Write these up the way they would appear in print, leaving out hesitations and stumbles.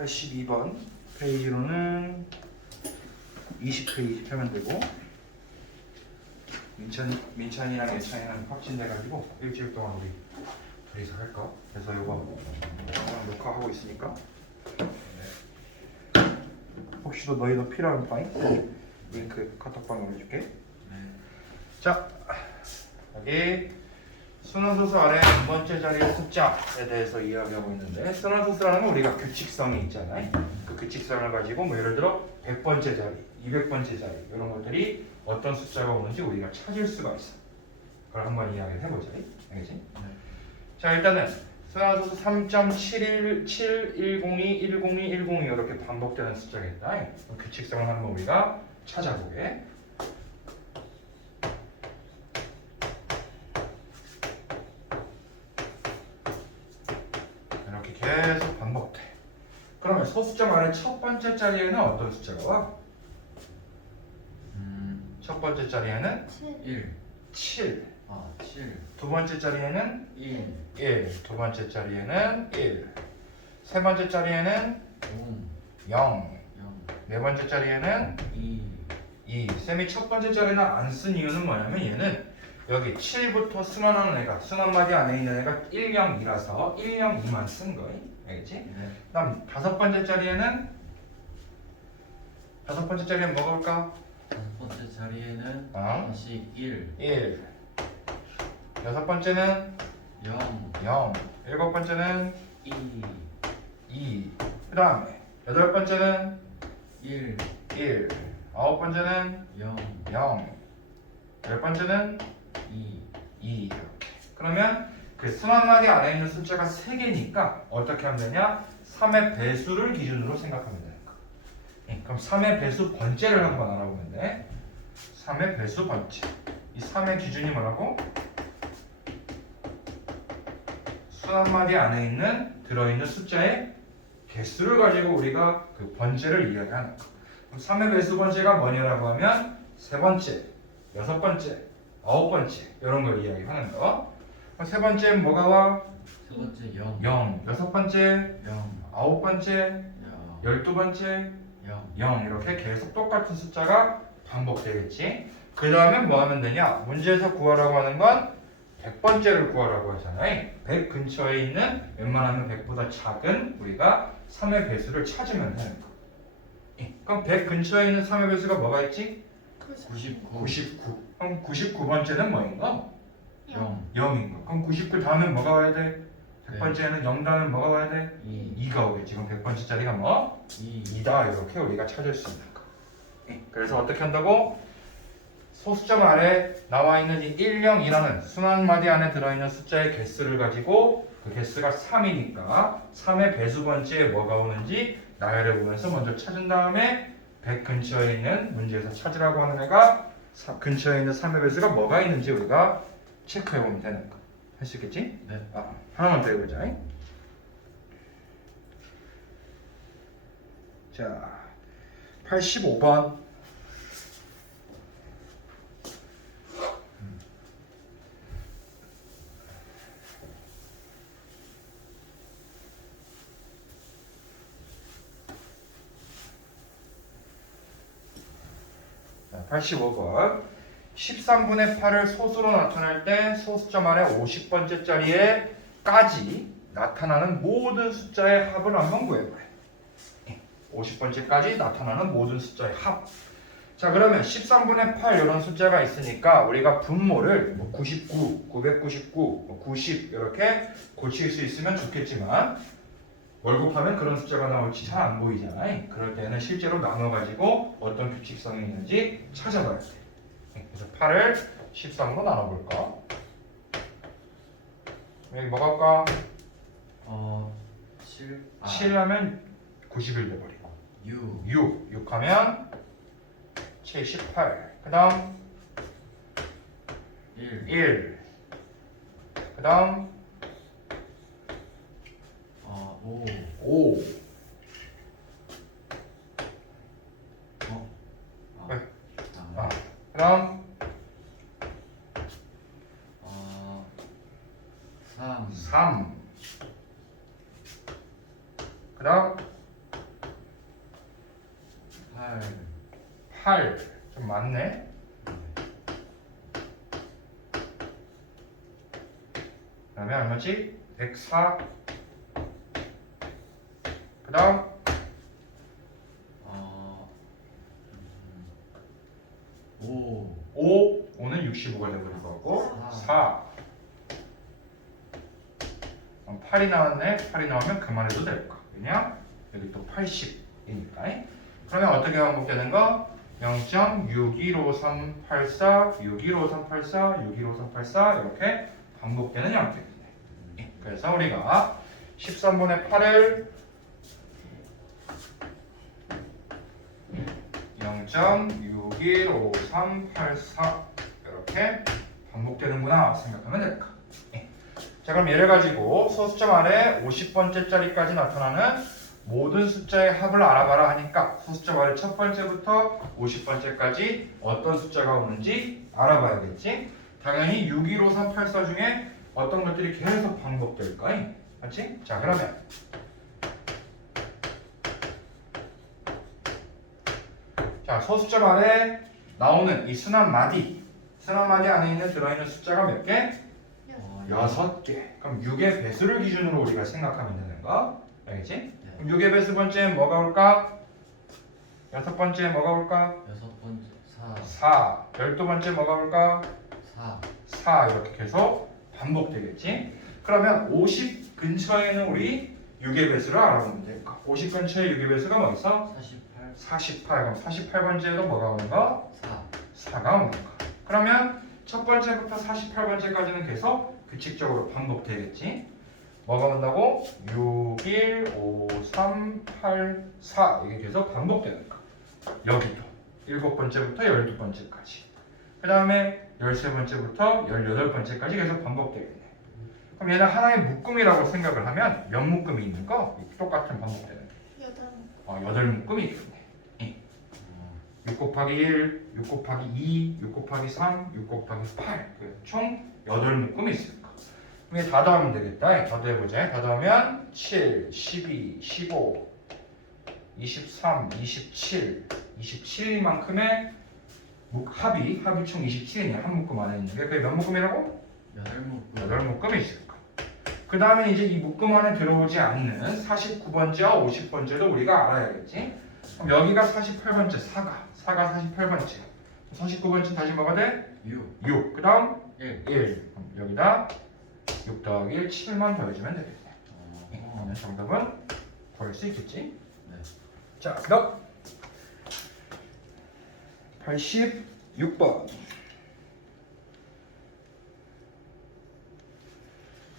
82번 페이지로는 20페이지 펴면 되고 민찬이랑 예찬이랑 확진돼가지고 일주일 동안 우리 둘이서 할까? 그래서 이거 영상 녹화하고 있으니까 혹시도 너희도 필요한 파일 링크 카톡방에 올려줄게. 자, 여기 순환소수 아래 두 번째 자리의 숫자에 대해서 이야기하고 있는데, 순환소수라는 건 우리가 규칙성이 있잖아요. 그 규칙성을 가지고 뭐 예를 들어 100번째 자리, 200번째 자리 이런 것들이 어떤 숫자가 오는지 우리가 찾을 수가 있어. 그걸 한번 이야기를 해보자. 알겠지? 자, 일단은 순환소수 3.71, 7102, 102, 102 이렇게 반복되는 숫자겠다. 규칙성을 한번 우리가 찾아보게. 이렇게 계속 반복돼. 그러면 소수점 아래 첫 번째 자리에는 어떤 숫자가 와? 첫 번째 자리에는 1. 7. 7. 두 번째 자리에는 1. 1. 두 번째 자리에는 1. 세 번째 자리에는 0. 0. 0. 네 번째 자리에는 2. 2. 쌤이 첫 번째 자리는 안 쓴 이유는 뭐냐면 얘는 여기 7부터 순환하는 애가 순환마디 안에 있는 애가 1, 0, 2라서 1, 0, 2만 쓴 거예요. 알겠지? 네. 그다음 다섯 번째 자리에는 뭐가 올까? 다섯 번째 자리에는 어? 다시 1. 1. 여섯 번째는 0. 0. 일곱 번째는 2. 2. 그다음에 여덟 번째는 1. 1. 아홉 번째는 0. 0. 열 번째는 2. 2. 이렇게. 그러면 그 순환마디 안에 있는 숫자가 3개니까 어떻게 하면 되냐? 3의 배수를 기준으로 생각하면 되는 거. 그럼 3의 배수 번째를 한번 알아보면 돼. 3의 배수 번째. 이 3의 기준이 뭐라고? 순환마디 안에 있는 들어있는 숫자의 개수를 가지고 우리가 그 번째를 이야기하는 거. 그럼 3의 배수 번째가 뭐냐라고 하면 세 번째, 여섯 번째, 아홉 번째 이런 걸 이야기하는 거. 그럼 세 번째는 뭐가 와? 세 번째 0. 0. 여섯 번째, 0. 아홉 번째, 0. 열두 번째, 0. 0 이렇게 계속 똑같은 숫자가 반복되겠지. 그 다음에 뭐 하면 되냐? 문제에서 구하라고 하는 건 100번째를 구하라고 하잖아요. 100 근처에 있는 웬만하면 100보다 작은 우리가 3의 배수를 찾으면 되는 거. 그럼 100 근처에 있는 3의 배수가 뭐가 있지? 99. 99. 그럼 99번째는 뭐인가? 0. 0인 거. 그럼 99 다음엔 뭐가 와야 돼? 100번째는 0 다음엔 뭐가 와야 돼? 2. 2가 오겠지. 그럼 100번째 자리가 뭐? 2. 2다. 이렇게 우리가 찾을 수 있는 거. 그래서 어떻게 한다고? 소수점 아래 나와 있는 이 1, 0, 2라는 순환마디 안에 들어있는 숫자의 개수를 가지고 그 개수가 3이니까 3의 배수 번째에 뭐가 오는지 나열해 보면서 먼저 찾은 다음에 100 근처에 있는 문제에서 찾으라고 하는 애가 근처에 있는 3의 배수가 뭐가 있는지 우리가 체크해 보면 되는 거. 할 수 있겠지? 네. 하나만 더 해보자. 자, 85번. 자, 85번. 13분의 8을 소수로 나타낼 때 소수점 아래 50번째 자리에까지 나타나는 모든 숫자의 합을 한번 구해봐요. 50번째까지 나타나는 모든 숫자의 합. 자, 그러면 13분의 8 이런 숫자가 있으니까 우리가 분모를 99, 999, 90 이렇게 고칠 수 있으면 좋겠지만 뭘 곱하면 그런 숫자가 나올지 잘 안 보이잖아요. 그럴 때는 실제로 나눠가지고 어떤 규칙성이 있는지 찾아봐야 돼. 그래서 8을 13으로 나눠볼까? 여기 뭐가 올까? 7. 7 하면 90일 돼버리고 6. 6 하면 78. 그 다음 1. 1. 그 다음 5. 5. 네. 그 다음 3. 3. 그 다음 8. 좀 많네. 그다음에 얼마지? 104. 그다음 어, 5. 5는 65가 되버릴 거고 사. 4. 8이 나왔네. 8이 나오면 그만해도 될까? 왜냐? 여기 또 80이니까. 그러면 어떻게 반복되는 거? 0.615384, 615384, 615384 이렇게 반복되는 형태입니다. 그래서 우리가 13분의 8을 0.615384 이렇게 반복되는구나 생각하면 될까? 자, 그럼 얘를 가지고 소수점 아래 50번째 자리까지 나타나는 모든 숫자의 합을 알아봐라 하니까 소수점 아래 첫 번째부터 50번째까지 어떤 숫자가 오는지 알아봐야겠지? 당연히 615384 중에 어떤 것들이 계속 반복될까? 맞지? 자, 그러면 자, 소수점 아래 나오는 이 순환 마디 안에 있는 들어있는 숫자가 몇 개? 6개. 그럼 6의 배수를 기준으로 우리가 생각하면 되는 거. 알겠지? 네. 그럼 6의 배수 번째는 뭐가 올까? 6번째 뭐가 올까? 6번째 4. 12번째 뭐가 올까? 4. 4. 이렇게 계속 반복되겠지? 그러면 50 근처에는 우리 6의 배수를 알아보면 될까? 50 근처에 6의 배수가 뭐 있어? 48. 48. 그럼 48번째에도 뭐가 오는 거? 4. 4가 오는 거. 그러면 첫 번째부터 48번째까지는 계속 규칙적으로 반복되겠지. 뭐가 온다고? 6, 1, 5, 3, 8, 4 이게 계속 반복되는 거. 여기도 7번째부터 12번째까지. 그 다음에 13번째부터 18번째까지 계속 반복되겠네. 그럼 얘는 하나의 묶음이라고 생각을 하면 몇 묶음이 있는 거? 똑같은 반복되는 거. 8묶음이 있겠네. 6 곱하기 1, 6 곱하기 2, 6 곱하기 3, 6 곱하기 8. 총 8묶음이 있을 거. 그럼 얘 다 더하면 되겠다. 다 더해보자. 다 더하면 7, 12, 15, 23, 27, 27만큼의 합이 총 27이냐. 한 묶음 안에 있는 게 그게 몇 묶음이라고? 8묶음. 8묶음이 있을 거. 그 다음에 이제 이 묶음 안에 들어오지 않는 49번째와 50번째도 우리가 알아야겠지. 그럼 여기가 48번째 4가 48번째 49번째 다시 뭐가 돼? 6. 그 다음 1. 1. 그럼 여기다 6 더하기 1 7만 더해주면 되겠네. 그러면 정답은 구할 수 있겠지? 네. 자, 그다음 86번.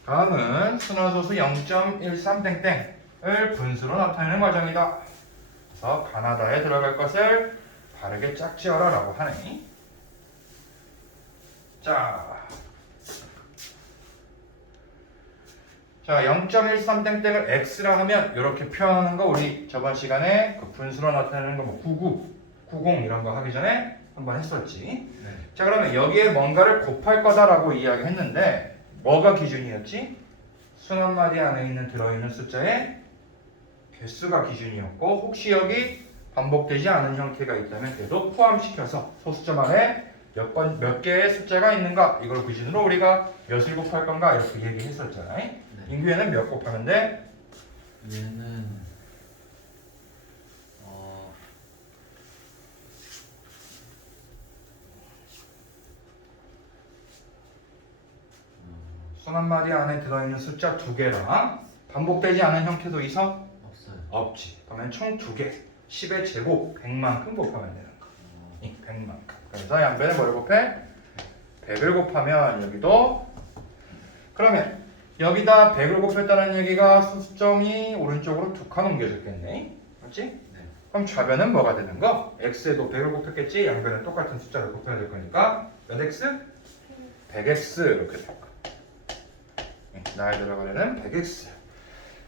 다음은 순화소수 0.13땡땡을 분수로 나타내는 과정이다. 그래서 가나다에 들어갈 것을 바르게 짝지어라 라고 하네. 자, 0.13땡땡을 x라 하면 이렇게 표현하는 거 우리 저번 시간에 그 분수로 나타내는 거 뭐 99, 90 이런 거 하기 전에 한번 했었지. 네. 자, 그러면 여기에 뭔가를 곱할 거다라고 이야기했는데 뭐가 기준이었지? 순환마디 안에 있는 들어있는 숫자의 개수가 기준이었고 혹시 여기 반복되지 않은 형태가 있다면 그래도 포함시켜서 소수점 안에 몇 개의 숫자가 있는가 이걸 기준으로 우리가 몇을 곱할 건가 이렇게 얘기했었잖아요. 네. 인규에는 몇 곱하면 돼? 얘는 순환마디 안에 들어있는 숫자 2개랑 반복되지 않은 형태도 있어? 없어요. 없지. 그러면 총 2개 10의 제곱 100만큼 곱하면 되는 거. 100만큼. 그래서 양변에 뭘 곱해? 100을 곱하면 여기도 그러면 여기다 100을 곱했다는 얘기가 소수점이 오른쪽으로 2칸 옮겨졌겠네. 맞지? 네. 그럼 좌변은 뭐가 되는 거? x에도 100을 곱했겠지? 양변은 똑같은 숫자를 곱해야 될 거니까 몇 x? 100x 이렇게 될 거야. 나에 들어가려는 100x.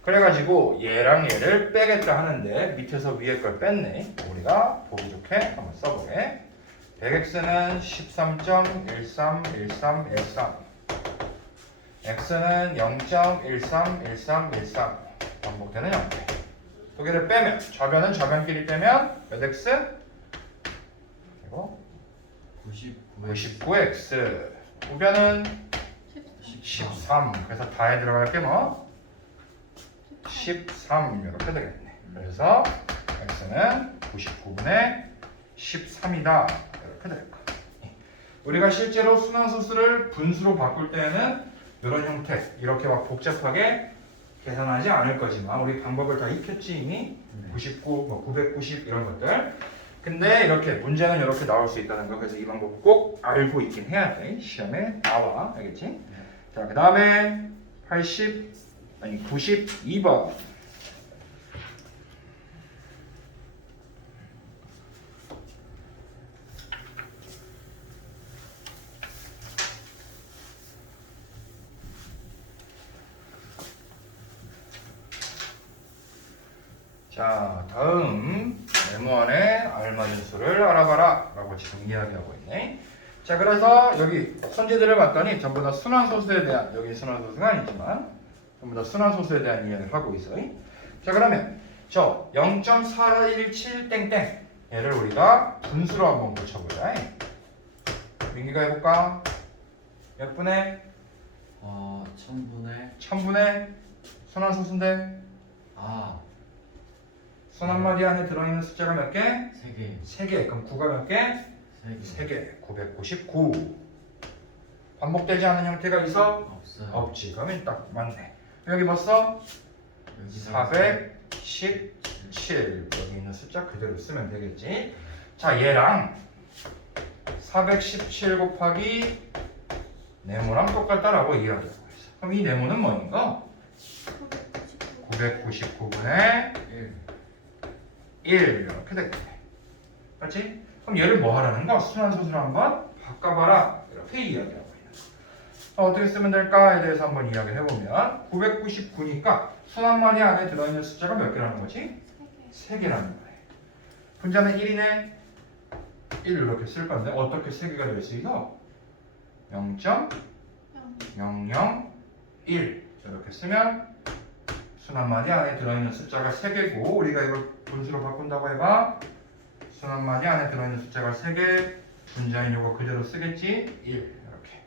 그래가지고 얘랑 얘를 빼겠다 하는데 밑에서 위에 걸 뺐네. 우리가 보기 좋게 한번 써보게. 100x는 13.131313 x는 0.131313 반복되는 형태. 두 개를 빼면 좌변은 좌변끼리 빼면 몇 x? 그리고 99x 99x. 우변은 13 13. 그래서 다에 들어갈 게 뭐? 13 이렇게 되겠네. 그래서 x는 99분의 13이다. 이렇게 될 거야. 우리가 실제로 순환소수를 분수로 바꿀 때는 이런 형태, 이렇게 막 복잡하게 계산하지 않을 거지만 우리 방법을 다 익혔지 이미? 99, 뭐 990 이런 것들. 근데 이렇게 문제는 이렇게 나올 수 있다는 거. 그래서 이 방법 꼭 알고 있긴 해야 돼. 시험에 나와. 알겠지? 자, 그 다음에 92번. 자, 다음 네모안에 알맞은 수를 알아봐라 라고 지금 이야기하고 있네. 자, 그래서 여기 선지들을 봤더니 전부 다 순환소수에 대한, 여기 순환소수가 아니지만 전부 다 순환소수에 대한 이야기를 하고 있어요. 자, 그러면 저 0.417 땡땡 얘를 우리가 분수로 한번 고쳐보자. 민기가 해볼까? 몇 분의? 1000분의 1000분의 순환소수인데 순한마디 안에 들어있는 숫자가 몇 개? 3개 3개. 그럼 9가 몇 개? 3개 3개. 999. 반복되지 않은 형태가 있어? 없어요. 없지. 그러면 딱 맞네. 여기 뭐 써? 여기서 417. 여기 있는 숫자 그대로 쓰면 되겠지. 자, 얘랑 417 곱하기 네모랑 똑같다라고 이야기하고 있어. 그럼 이 네모는 뭐인가? 999분의 1 이렇게 되겠네. 맞지? 그럼 얘를 뭐 하라는 거? 순환소수로 한번 바꿔봐라. 이렇게 이야기하고 있는 거. 어떻게 쓰면 될까에 대해서 한번 이야기를 해보면 999니까 순환마디 안에 들어있는 숫자가 몇 개라는 거지? 3개라는 거예요. 분자는 1이네. 1 이렇게 쓸 건데 어떻게 3개가 될 수 있어? 0.001 이렇게 쓰면 순환마디 안에 들어있는 숫자가 3개고 우리가 이걸 분수로 바꾼다고 해봐. 순환마디 안에 들어있는 숫자가 3개, 분자인 요거 그대로 쓰겠지? 1 이렇게.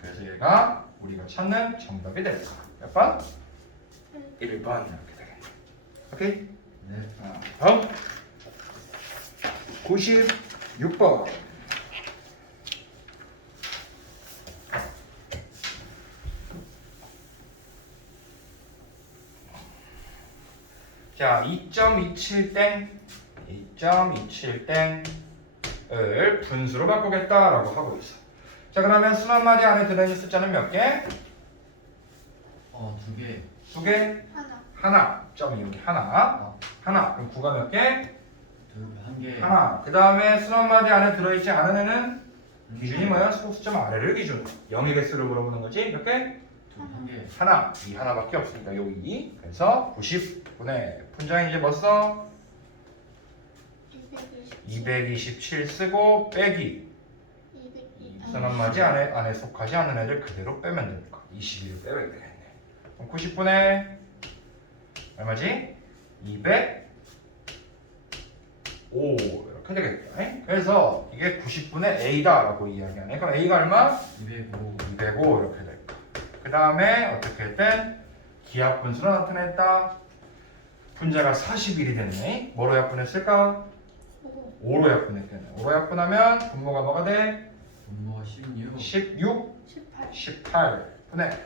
그래서 얘가 우리가 찾는 정답이 될 거야. 몇 번? 1번 이렇게 되겠네. 오케이? 네. 다음 96번. 자, 2.27땡을 분수로 바꾸겠다라고 하고 있어. 자, 그러면 순환마디 안에 들어있는 숫자는 몇 개? 2개 2개? 하나. 점이 여기 하나. 하나. 그럼 9가 몇 개? 1개 하나. 그 다음에 순환마디 안에 들어있지 않은 애는 기준이 뭐야? 소수점 아래를 기준으로. 0의 개수를 물어보는 거지. 몇 개? 1개 하나. 이 하나밖에 없으니까 요 2. 그래서 90분의 분자는 이제 뭐 써? 227 쓰고 빼기. 순환마디 안에 속하지 않는 애들 그대로 빼면 됩니다. 21을 빼면 되겠네. 그럼 90분의 얼마지? 205 이렇게 되겠다. 그래서 이게 90분의 A다라고 이야기하네. 그럼 A가 얼마? 205 205 이렇게 될 거야. 그 다음에 어떻게 했든 기하분수로 나타냈다. 분자가 41이 됐네. 뭐로 약분했을까? 5로 약분했겠네. 5로 약분하면 분모가 뭐가 돼? 분모가 16 18분의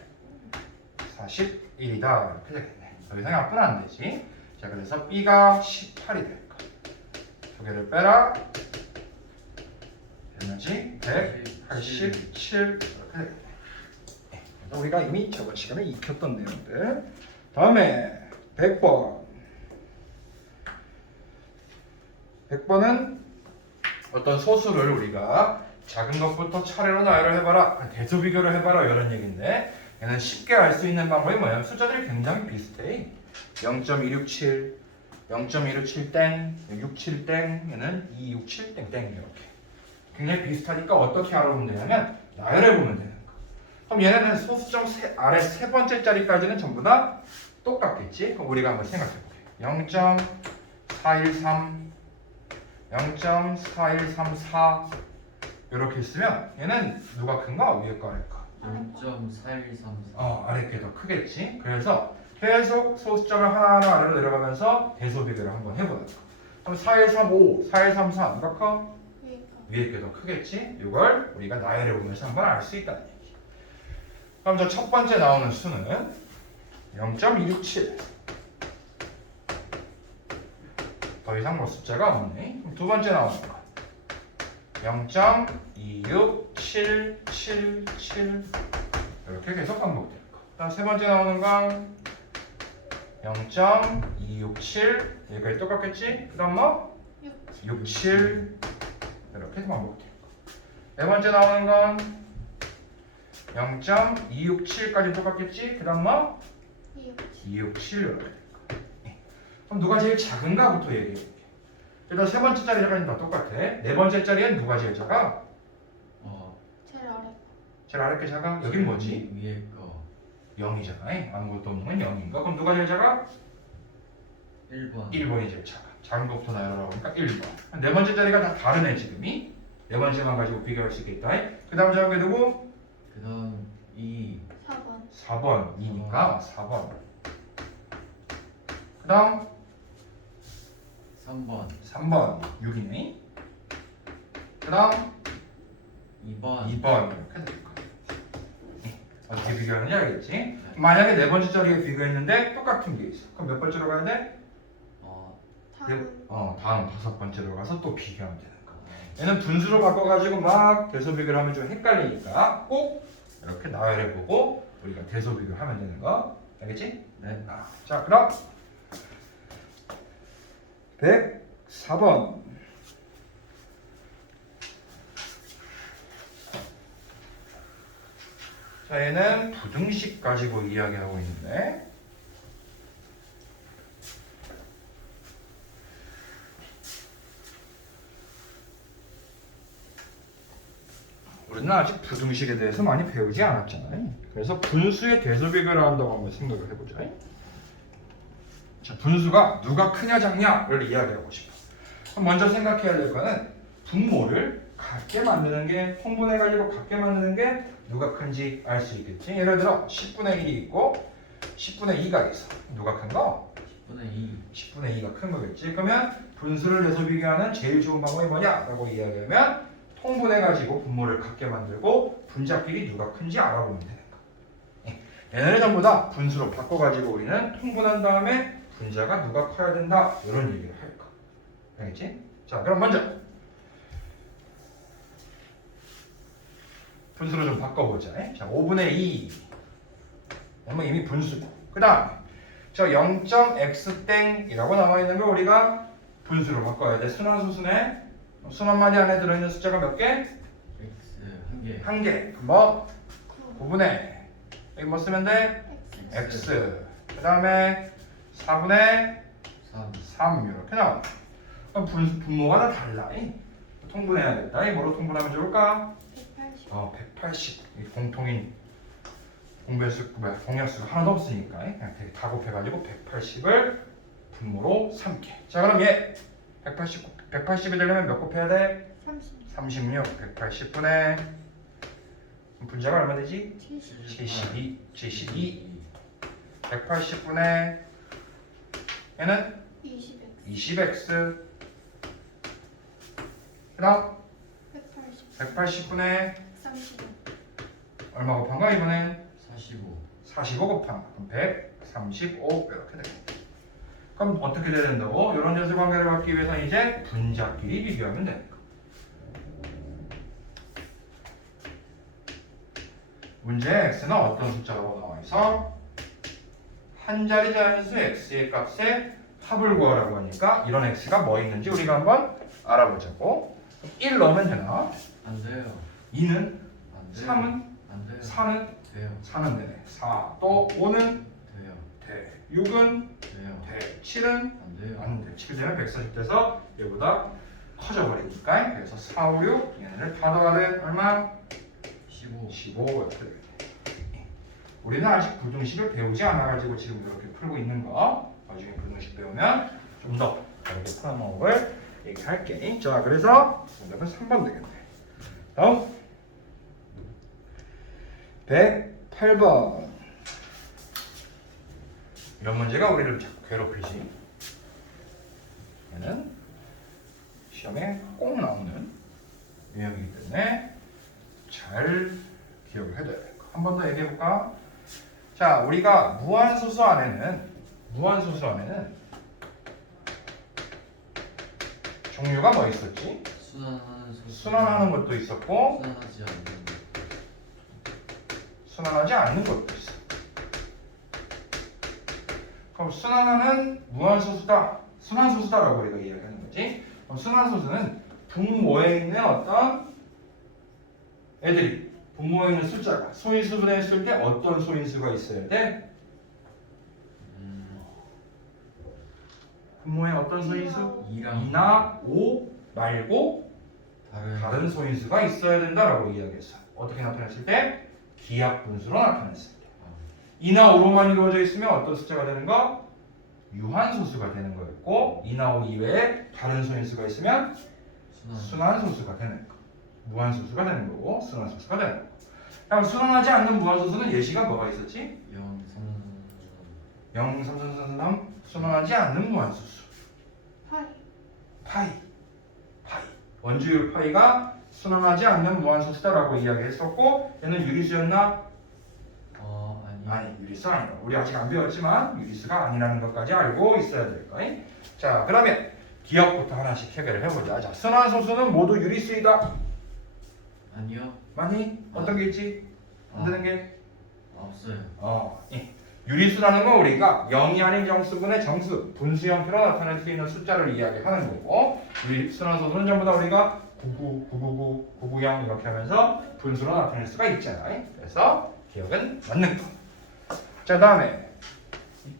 41이다. 이렇게 되겠네. 더 이상 약분 안 되지. 자, 그래서 B가 18이 될 거야. 두 개를 빼라. 얼마지? 187 이렇게 되겠네. 그래서 우리가 이미 저번 시간에 익혔던 내용들. 다음에 100번. 100번은 어떤 소수를 우리가 작은 것부터 차례로 나열을 해봐라, 대수 비교를 해봐라 이런 얘기인데 얘는 쉽게 알 수 있는 방법이 뭐야? 숫자들이 굉장히 비슷해. 0.267, 0.267 땡, 67 땡, 얘는 267 땡 이렇게 굉장히 비슷하니까 어떻게 알아보면 되냐면 나열해보면 되는 거. 그럼 얘네는 소수점 아래 세 번째 자리까지는 전부 다 똑같겠지? 그럼 우리가 한번 생각해볼게. 0.413 0.4134 이렇게 있으면 얘는 누가 큰가 위에 거 아래 거? 0.4134. 아래 게 더 크겠지. 그래서 계속 소수점을 하나하나 아래로 내려가면서 대소 비교를 한번 해보는 거. 그럼 4135, 4134 누가 커? 위에 게 더 크겠지. 이걸 우리가 나열해 보면서 한번 알 수 있다는 얘기. 그럼 저 첫 번째 나오는 수는 0.267. 더 이상 뭐 숫자가 없네. 그럼 두 번째 나오는 거 0.26777 이렇게 계속 반복될 거. 그다음 세 번째 나오는 건 0.267 여기까지 똑같겠지? 그다음 뭐? 67 이렇게 반복될 거. 네 번째 나오는 건 0.267까지 똑같겠지? 그다음 뭐? 267 이렇게 될 거. 그럼 누가 제일 작은가부터 얘기해 볼게. 일단 세 번째 자리까지는 다 똑같아. 네 번째 자리엔 누가 제일 작아? 제일 아래 게 작아? 여긴 뭐지? 위에 거 0이잖아. 아무것도 없는 건 0인가? 그럼 누가 제일 작아? 1번. 1번이 제일 작아. 작은 것부터 나열하라고 하니까 1번. 네 번째 자리가 다 다르네 지금이. 네 번째만 가지고 비교할 수 있겠다. 그 다음 저게 누구? 그다음 2. 4번. 2니까 4번. 그 다음 3번. 3번. 6이네. 그 다음 2번. 2번. 이렇게 될 거야. 어떻게 비교하는지 알겠지? 만약에 네 번째 자리에 비교했는데 똑같은 게 있어. 그럼 몇 번째로 가야 돼? 다음 다섯 번째로 가서 또 비교하면 되는 거야. 얘는 분수로 바꿔가지고 막 대소 비교를 하면 좀 헷갈리니까 꼭 이렇게 나열해보고 우리가 대소 비교를 하면 되는 거. 알겠지? 네. 자, 그럼 104번. 자, 얘는 부등식 가지고 이야기하고 있는데 우리는 아직 부등식에 대해서 많이 배우지 않았잖아요. 그래서 분수의 대소 비교를 한다고 한번 생각을 해보자. 자, 분수가 누가 크냐 작냐를 이야기하고 싶어. 그럼 먼저 생각해야 될 거는 분모를 같게 만드는 게 통분해가지고 같게 만드는 게 누가 큰지 알 수 있겠지. 예를 들어 10분의 1이 있고 10분의 2가 있어. 누가 큰 거? 10분의 2. 10분의 2가 큰 거겠지. 그러면 분수를 대소 비교하는 제일 좋은 방법이 뭐냐라고 이야기하면 통분해가지고 분모를 같게 만들고 분자끼리 누가 큰지 알아보면 되는 거야. 얘네를 전부 다 분수로 바꿔가지고 우리는 통분한 다음에 분자가 누가 커야 된다 이런 얘기를 할 거. 알겠지? 자, 그럼 먼저 분수로 좀 바꿔보자. 자, 5분의 2. 그러면 이미 분수고. 그 다음 저 0.x땡이라고 남아있는 걸 우리가 분수로 바꿔야 돼. 순환수순에 순환마디 안에 들어있는 숫자가 몇 개? X 1개. 한 개. 뭐? 9분의 여기 뭐 쓰면 돼? x. 그 다음에 4분의 3 이렇게 나와. 그럼 분모가 다 달라. 통분해야겠다. 뭐로 통분하면 좋을까? 180. 이 공통인 공약수가 하나도 없으니까 그냥 다 곱해가지고 180을 분모로 삼게. 자, 그럼 얘 180이 되려면 몇 곱해야 돼? 36. 180분의 분자가 얼마 되지? 72. 180분의 얘는 20x. 그다음 180분의 얼마 곱한 거야 이번엔? 45 곱한 거. 그럼 135 이렇게 되겠다. 그럼 어떻게 돼야 된다고? 이런 대수 관계를 갖기 위해서 이제 분자끼리 비교하면 되는 거. 문제 x는 어떤 숫자라고 나와 있어? 한 자리 자연수 x의 값에 합을 구하라고 하니까 이런 x가 뭐 있는지 우리가 한번 알아보자고. 1 넣으면 되나? 안 돼요. 2는? 안 돼요. 3은? 안 돼요. 4는? 돼요. 4는 되네. 4. 또 5는? 돼요. 돼. 6은? 돼요. 돼. 7은? 안 돼요. 안 돼. 7 되면 140 돼서 얘보다 커져버리니까. 그래서 4, 5, 6 얘네를 다 더하면 얼마? 15 이렇게 되겠네. 우리는 아직 부등식을 배우지 않아가지고 지금 이렇게 풀고 있는 거 나중에 분홍식 배우면 좀 더 다르게 푸는 방법을 얘기할게. 자, 그래서 정답은 3번 되겠네. 다음 108번. 이런 문제가 우리를 자꾸 괴롭히지. 얘는 시험에 꼭 나오는 유형이기 때문에 잘 기억을 해둬야 될 거. 한 번 더 얘기해 볼까? 자, 우리가 무한소수 안에는 종류가 뭐 있었지? 순환하는 것도 있었고 순환하지 않는 것도 있어. 그럼 순환하는 무한소수다, 순환소수다라고 우리가 이야기하는 거지. 그럼 순환소수는 분모에 있는 어떤 애들이, 분모에 있는 숫자가 소인수분해 했을 때 어떤 소인수가 있어야 돼? 분모에 어떤 소인수? 2나 5 말고 다른 소인수가 있어야 된다라고 이야기했어. 어떻게 나타냈을 때? 기하분수로 나타냈을 때. 2나 5로만 이루어져 있으면 어떤 숫자가 되는 거? 유한소수가 되는 거였고, 2나 5 이외에 다른 소인수가 있으면 순환소수가 되는 거. 무한소수가 되는 거고 순환소수가 되는 거. 그럼 순환하지 않는 무한소수는 예시가 뭐가 있었지? 0, 3, 3, 3, 3 순환하지 않는 무한소수. 파이. 원주율 파이가 순환하지 않는 무한소수다라고 이야기했었고, 얘는 유리수였나? 아니, 유리수 아니다. 우리 아직 안 배웠지만 유리수가 아니라는 것까지 알고 있어야 될 거야. 자, 그러면 기억부터 하나씩 해결을 해보자. 자, 순환소수는 모두 유리수이다. 아니요. 많이? 어떤 게 있지? 안 되는 게? 없어요. 유리수라는 건 우리가 0이 아닌 정수분의 정수, 분수 형태로 나타낼 수 있는 숫자를 이야기하는 거고, 우리 순환소수는 전부 다 우리가 99, 999, 990 이렇게 하면서 분수로 나타낼 수가 있잖아. 그래서 기억은 맞는 거. 자, 다음에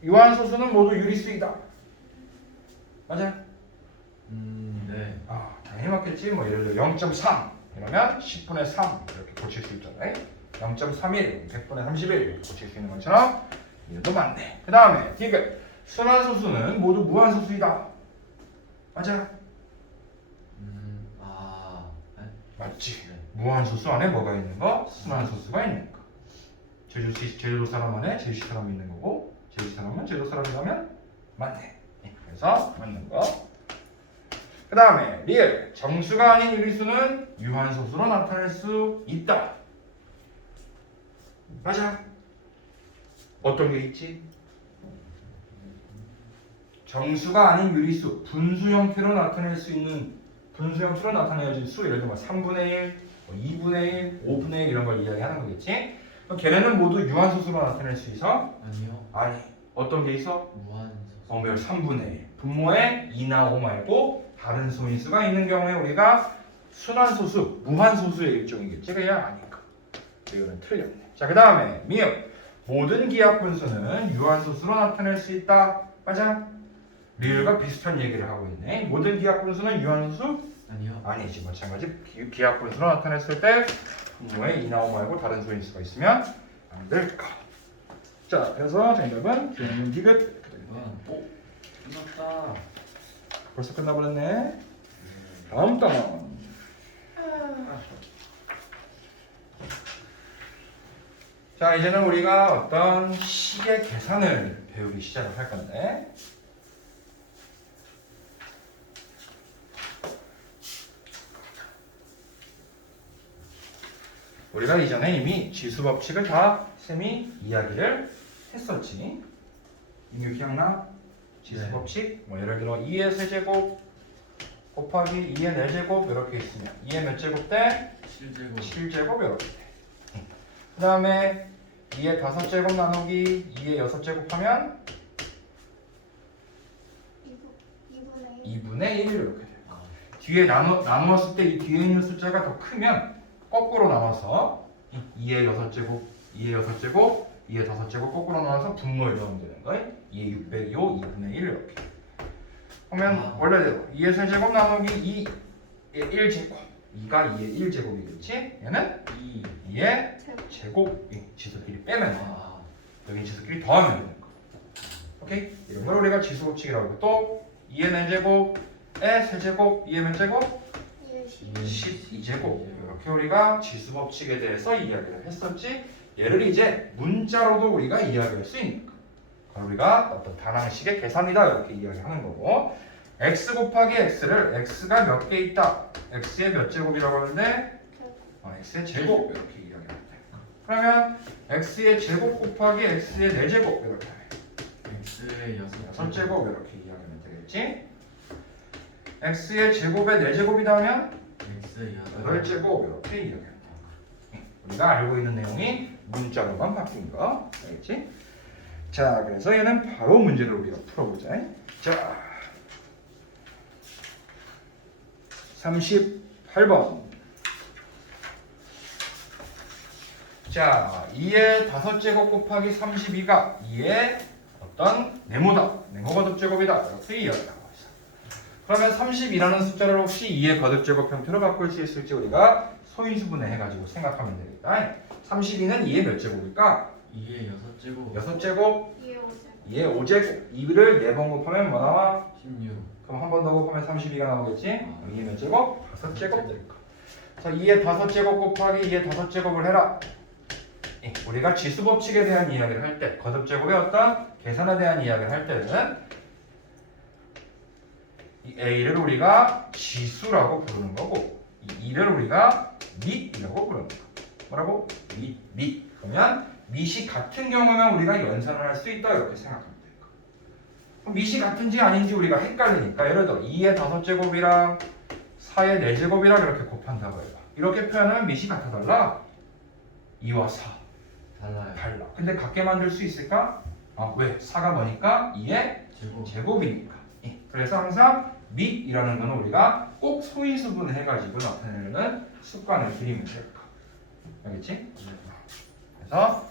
유한소수는 모두 유리수이다. 맞아? 네. 당연히 맞겠지. 뭐 예를 들어 0.3 이러면 10분의 3 이렇게 고칠 수 있잖아. 0.31, 100분의 31 이렇게 고칠 수 있는 것처럼 이것도 맞네. 그 다음에 디귿 순환소수는 모두 무한소수이다. 맞아? 맞지. 네. 무한소수 안에 뭐가 있는 거? 순환소수가 있는 거. 제주도 사람 안에 제주시 사람이 있는 거고, 제주시 사람은 제주도 사람이라면 맞네. 그래서 맞는 거. 그 다음에 리을 정수가 아닌 유리수는 유한소수로 나타낼 수 있다. 맞아. 어떤 게 있지? 정수가 아닌 유리수, 분수 형태로 나타낼 수 있는, 분수 형태로 나타내어진 수, 예를 들면 3분의 1, 2분의 1, 5분의 1 이런 걸 이야기하는 거겠지? 그럼 걔네는 모두 유한소수로 나타낼 수 있어? 아니요. 아니. 어떤 게 있어? 무한소수. 매우 3분의 1. 분모에 2나 5 말고 다른 소인수가 있는 경우에 우리가 순환소수, 무한소수의 일종이겠지? 그야 아니까. 이거는 틀렸네. 자, 그 다음에 미음. 모든 기하분수는 유한소수로 나타낼 수 있다. 맞아? 리을과 비슷한 얘기를 하고 있네. 모든 기하분수는 유한소수? 아니요. 아니지. 마찬가지. 기하분수로 나타냈을 때 분모에 2나 5 말고 다른 소인수가 있으면 안 될까? 자, 그래서 정답은 기하는 디귿. 끝났다. 벌써 끝나버렸네. 다음 단원. 자, 이제는 우리가 어떤 식의 계산을 배우기 시작을 할 건데, 우리가 이전에 이미 지수 법칙을 다 쌤이 이야기를 했었지. 이미 기억나? 지수 네. 법칙? 뭐 예를 들어 2의 세제곱 곱하기 2의 4제곱 이렇게 있으면 2의 몇 제곱 대? 7제곱. 7제곱 이렇게 돼. 그 다음에 2의 5제곱 나누기 2의 6제곱 하면 2분의 1 이렇게 돼. 뒤에 나누었을 때 이 뒤에 있는 숫자가 더 크면 거꾸로 나눠서 2의 6제곱, 2의 6제곱, 2의 5제곱 거꾸로 나눠서 분모에 넣으면 되는 거예요. 2의 605, 2분의 1 이렇게. 그러면 원래대로 2의 세제곱 나누기 2의 1제곱. 2가 2의 1제곱이겠지? 얘는 2의 제곱. 지수끼리 빼면 돼. 여기 지수끼리 더하면 되는 거. 오케이? 이런 걸 우리가 지수 법칙이라고 하고 또 2의 4제곱의 세제곱 2의 몇 제곱? 12제곱 이렇게 우리가 지수 법칙에 대해서 이야기를 했었지. 얘를 이제 문자로도 우리가 이야기할 수 있는 거. 그걸 우리가 어떤 단항식의 계산이다 이렇게 이야기하는 거고 x 곱하기 x를 x가 몇 개 있다. x의 몇 제곱이라고 하는데 x의 제곱 이렇게 이야기하면 돼. 그러면 x의 제곱 곱하기 x의 4제곱 이렇게 하면 x의 6제곱 이렇게 이야기하면 되겠지. x의 제곱에 4제곱이다 하면 x의 8제곱 이렇게 이야기합니다. 우리가 알고 있는 내용이 문자로만 바뀐 거 알겠지? 자, 그래서 얘는 바로 문제를 우리가 풀어보자. 자, 38번. 자, 2의 5제곱 곱하기 32가 2의 어떤 네모다. 네모 거듭제곱이다. 이렇게 이야기하고 있어. 그러면 30이라는 숫자를 혹시 2의 거듭제곱 형태로 바꿀 수 있을지 우리가 소인수분해 해가지고 생각하면 되겠다. 32는 2의 몇 제곱일까? 2의 6제곱 6제곱, 2의 5제곱. 2를 4번 곱하면 뭐 나와? 16 그럼 한 번 더 곱하면 32가 나오겠지? 2의 몇 제곱? 5제곱 될 거. 자, 2의 5제곱 곱하기 2의 5제곱을 해라. 우리가 지수 법칙에 대한 이야기를 할 때, 거듭제곱의 어떤 계산에 대한 이야기를 할 때는 이 a를 우리가 지수라고 부르는 거고 이 2를 우리가 밑이라고 부르는 거. 뭐라고? 밑. 그러면 밑이 같은 경우면 우리가 연산을 할 수 있다 이렇게 생각하면 돼요. 그럼 밑이 같은지 아닌지 우리가 헷갈리니까 예를 들어 2의 5제곱이랑 4의 4제곱이랑 이렇게 곱한다고 해봐. 이렇게 표현하면 밑이 같아 달라? 2와 4 달라요. 달라. 근데 같게 만들 수 있을까? 왜? 4가 뭐니까? 2의 제곱이니까. 그래서 항상 밑이라는 건 우리가 꼭 소인수분 해가지고 나타내는 습관을 들이면 될까. 알겠지? 그래서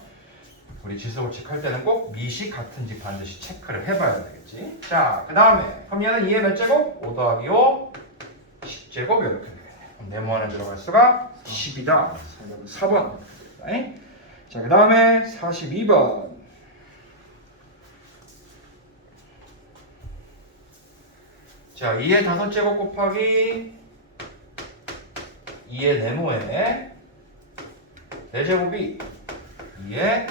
우리 지수 법칙 할 때는 꼭 밑이 같은지 반드시 체크를 해봐야 되겠지. 자, 그 다음에 그럼 얘는 2의 몇 제곱? 5 더하기 5 10제곱 이렇게 되겠네. 그럼 네모 안에 들어갈 수가 10이다. 4번. 자, 그 다음에 42번. 자, 2의 5제곱 곱하기 2의 네모에 4제곱이 2의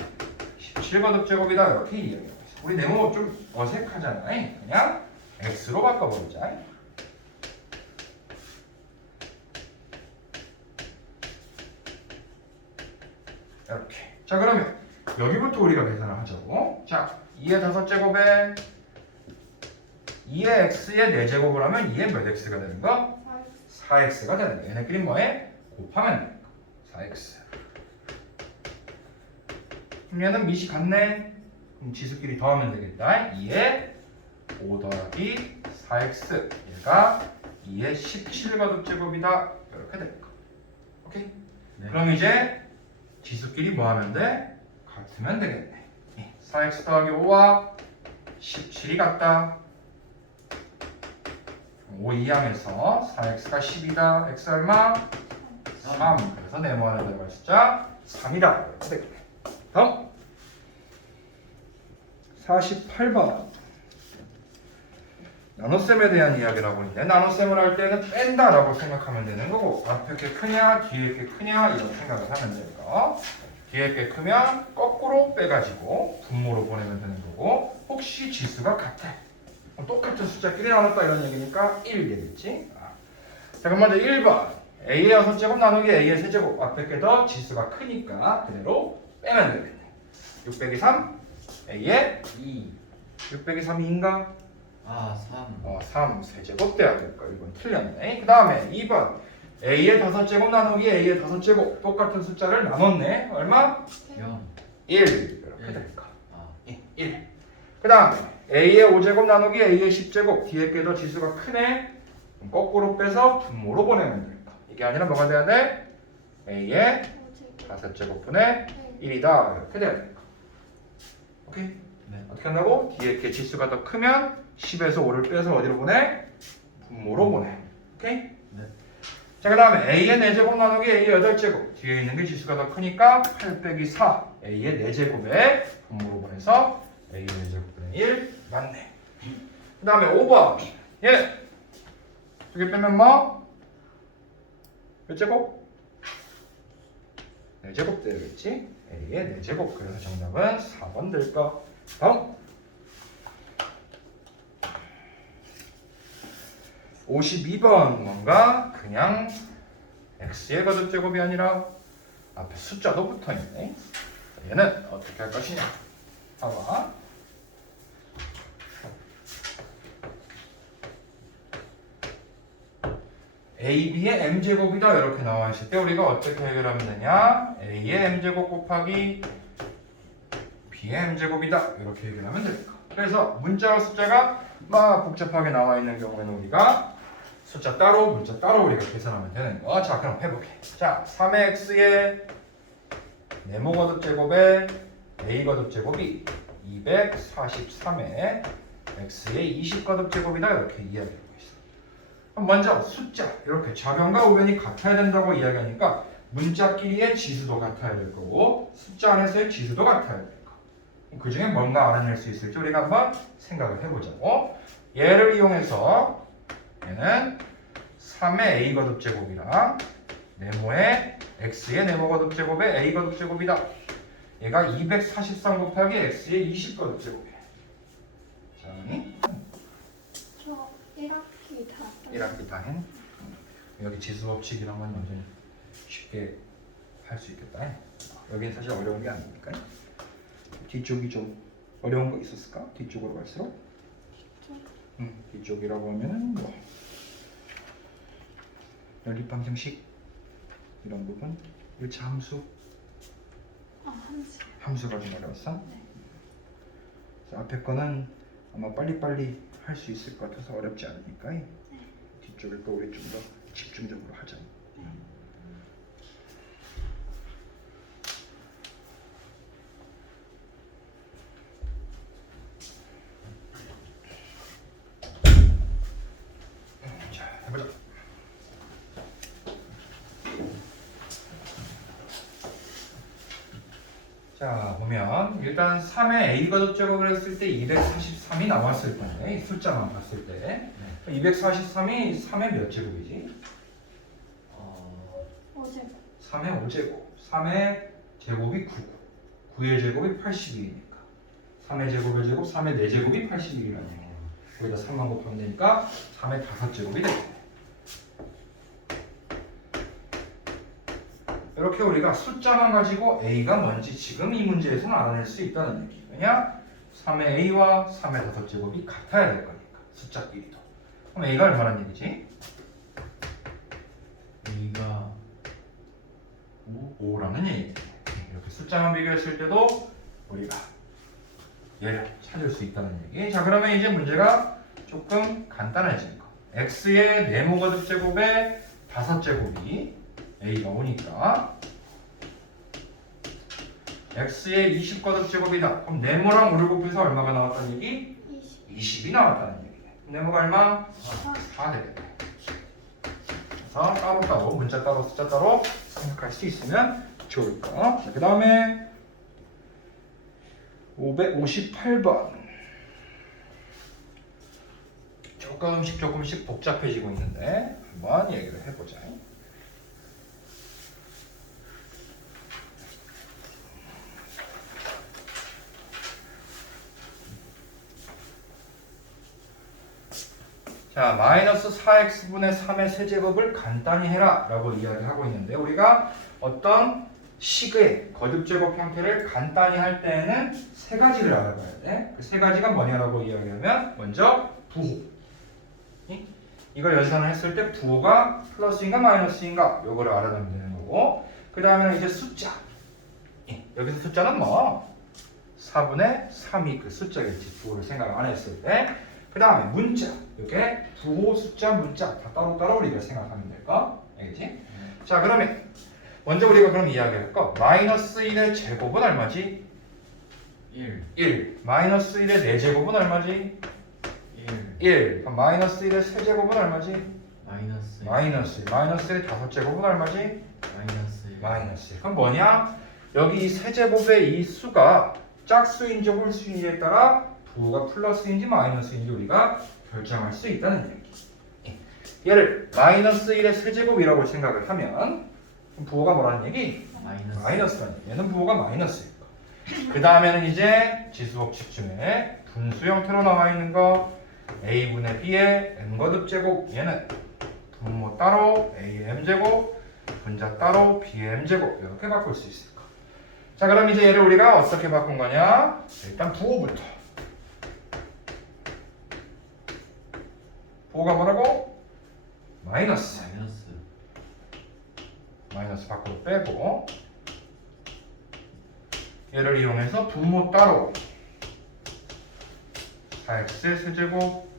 17거듭제곱이다 이렇게 이해해요. 우리 네모 좀 어색하잖아. 그냥 x로 바꿔버리자. 이렇게. 자, 그러면 여기부터 우리가 계산을 하자고. 자, 2의 5제곱에 2의 x의 4제곱을 하면 2의 몇 x가 되는 거? 4x가 되는 거. 얘네끼리 뭐해? 곱하면 되는 거. 4x. 그럼 얘는 밑이 같네. 그럼 지수끼리 더하면 되겠다. 2의 5 더하기 4x. 얘가 2의 17거듭제곱이다. 이렇게 될 거. 오케이? 네. 그럼 이제 지수끼리 뭐 하면 돼? 같으면 되겠네. 4x 더하기 5와 17이 같다. 5 이항에서 4x가 10이다. x 얼마? 3. 그래서 네모 안에 들어갈 숫자 3이다. 이렇게 되겠네. 다음 48번. 나눗셈에 대한 이야기를 하고 있는데 나눗셈을 할 때는 뺀다라고 생각하면 되는 거고 앞에 게 크냐 뒤에 게 크냐 이런 생각을 하면 되는 거. 뒤에 게 크면 거꾸로 빼가지고 분모로 보내면 되는 거고 혹시 지수가 같아. 똑같은 숫자끼리 나눴다 이런 얘기니까 1 되겠지. 자, 그럼 먼저 1번 a의 6제곱 나누기 a의 세제곱 앞에 게 더 지수가 크니까 그대로 빼면 되겠네. 6 빼기 3 a의 2 6 빼기 3이 2인가? 3 3 세제곱 돼야 될 거. 이건 틀렸네. 그 다음에 2번 a의 5제곱 나누기 a의 5제곱 똑같은 숫자를 나눴네. 얼마? 0 1 이렇게 될 거. 1. 그 다음에 a의 5제곱 나누기 a의 10제곱 뒤에 게 더 지수가 크네. 그럼 거꾸로 빼서 분모로 보내면 될 거. 이게 아니라 뭐가 돼야 돼? a의 5제곱분의 1이다. 이렇게 돼야 될 거. 오케이? 네. 어떻게 한다고? 뒤에 게 지수가 더 크면 10에서 5를 빼서 어디로 보내? 분모로 보내. 오케이? 네. 자, 그 다음에 a의 4제곱 나누기 a의 8제곱 뒤에 있는 게 지수가 더 크니까 8 빼기 4 a의 4제곱에 분모로 보내서 a의 4제곱분의 1 맞네. 그 다음에 5번 예. 2개 빼면 뭐? 몇 제곱? 4제곱 되겠지? A의 4제곱. 그래서 정답은 4번 될 거. 다음 52번 뭔가 그냥 x의 거듭제곱이 아니라 앞에 숫자도 붙어있네. 얘는 어떻게 할 것이냐. 봐봐. AB의 m제곱이다 이렇게 나와 있을 때 우리가 어떻게 해결하면 되냐. A의 m제곱 곱하기 B의 m제곱이다 이렇게 해결하면 됩니다. 그래서 문자와 숫자가 막 복잡하게 나와 있는 경우에는 우리가 숫자 따로 문자 따로 우리가 계산하면 되는 거. 자 그럼 해볼게. 자 3의 x의 네모 거듭제곱에 a 거듭제곱이 243의 x의 20 거듭제곱이다 이렇게 이야기하고 있어. 그럼 먼저 숫자 이렇게 좌변과 우변이 같아야 된다고 이야기하니까 문자끼리의 지수도 같아야 될 거고 숫자 안에서의 지수도 같아야 될 거. 그 중에 뭔가 알아낼 수 있을지 우리가 한번 생각을 해보자고. 얘를 이용해서 얘는 3의 a 거듭제곱이랑 네모의 x의 네모 거듭제곱의 a 거듭제곱이다. 얘가 243 곱하기 x의 20 거듭제곱이야. 자, 저 1학기 다 1학기 다 해? 여기 지수 법칙 이런 건 완전 쉽게 할 수 있겠다. 여기는 사실 어려운 게 아니니까. 뒤쪽이 좀 어려운 거 있었을까? 뒤쪽으로 갈수록? 뒤쪽이라고 하면은 뭐 연립방정식 이런 부분 1차 함수 함수가 좀 어려웠어? 네. 그래서 앞에 거는 아마 빨리빨리 할 수 있을 것 같아서 어렵지 않으니까 뒤쪽을 또 우리 좀 더 집중적으로 하자. 자, 해보자. 자 보면 일단 3의 a 거듭제곱을 했을 때 243이 나왔을 건데 이 숫자만 봤을 때 243이 3의 몇 제곱이지? 어제 3의 5제곱 3의 제곱이 9 9의 제곱이 82이니까 3의 제곱의 제곱 3의 4제곱이 81이라는 얘기야. 거기다 3만 곱하면 되니까 3의 5제곱이 되겠네. 이렇게 우리가 숫자만 가지고 A가 뭔지 지금 이 문제에서는 알아낼 수 있다는 얘기. 왜냐? 3의 A와 3의 5제곱이 같아야 될 거니까 숫자끼리도. 그럼 A가 얼마란 얘기지? A가 5라는 얘기지. 이렇게 숫자만 비교했을 때도 우리가 얘를 찾을 수 있다는 얘기. 자 그러면 이제 문제가 조금 간단해진 거. X의 네모 거듭제곱의 5제곱이 A가 오니까 X의 20 거듭제곱이다. 그럼 네모랑 5를 곱해서 얼마가 나왔다는 얘기? 20 20이 나왔다는 얘기네. 네모가 얼마? 4 되겠네. 그래서 따로따로 문자 따로 숫자 따로 생각할 수 있으면 좋을 거. 자, 그 다음에 558번 조금씩 복잡해지고 있는데 한번 얘기를 해보자. 자, 마이너스 4x분의 3의 세제곱을 간단히 해라 라고 이야기하고 있는데 우리가 어떤 식의 거듭제곱 형태를 간단히 할 때에는 세 가지를 알아봐야 돼. 그 세 가지가 뭐냐라고 이야기하면 먼저 부호. 이걸 연산을 했을 때 부호가 플러스인가 마이너스인가 요거를 알아내면 되는 거고, 그 다음에는 이제 숫자. 여기서 숫자는 뭐 4분의 3이 그 숫자겠지. 부호를 생각 안 했을 때. 그 다음에 문자. 이게 부호, 숫자, 문자 다 따로따로 우리가 생각하면 될까? 알겠지? 자 그러면 먼저 우리가 그럼 이야기할 거 마이너스 1의 제곱은 얼마지? 1. 마이너스 1의 4제곱은 얼마지? 1. 그럼 마이너스 1의 세제곱은 얼마지? 마이너스 마이너스 1의 5제곱은 얼마지? 마이너스 1. 그럼 뭐냐? 여기 이 세제곱의 이 수가 짝수인지 홀수인지에 따라 부호가 플러스인지 마이너스인지 우리가 결정할 수 있다는 얘기. 얘를 마이너스 1의 세제곱이라고 생각을 하면 부호가 뭐라는 얘기? 마이너스라는 얘기. 얘는 부호가 마이너스일 거. 그 다음에는 이제 지수법칙 중에 분수 형태로 나와 있는 거 a분의 b의 m거듭 제곱, 얘는 분모 따로 a의 m제곱, 분자 따로 b의 m제곱 이렇게 바꿀 수 있을 거. 자, 그럼 이제 얘를 우리가 어떻게 바꾼 거냐? 일단 부호부터. 부호가 뭐라고? 마이너스. 마이너스 밖으로 빼고 얘를 이용해서 분모 따로 4x의 세제곱,